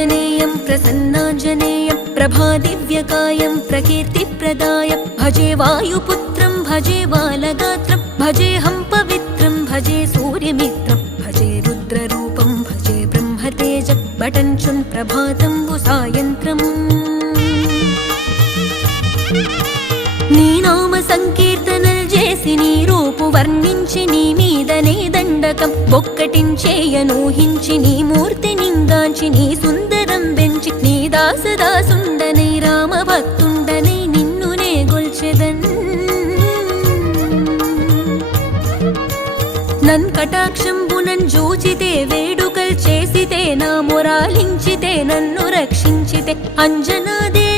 आञ्जनेयं प्रसन्नाञ्जनेयं प्रभादिव्यकायं प्रकीर्तिप्रदाय भजे वायुपुत्रं भजे बालगात्रं भजेऽहं पवित्रं भजे सूर्यमित्रं भजे रुद्ररूपं भजे ब्रह्मतेज बटञ्चुन् प्रभातं सायन्त्रम् నీ నామ సంకీర్తనలు చేసి నీ రూపు వర్ణించి నీ మీదనే దండకం ఒక్కటించేయనూహించి నీ మూర్తి నింగాంచి నీ సుందరం పెంచి నీ దాసదాసుండనై రామభక్తుండనై నిన్నునే గొల్చెదన్ నన్ కటాక్షంబునన్ జూచితే వేడుకల్ చేసితే నా మొరాలించితే నన్ను రక్షించితే అంజనాదే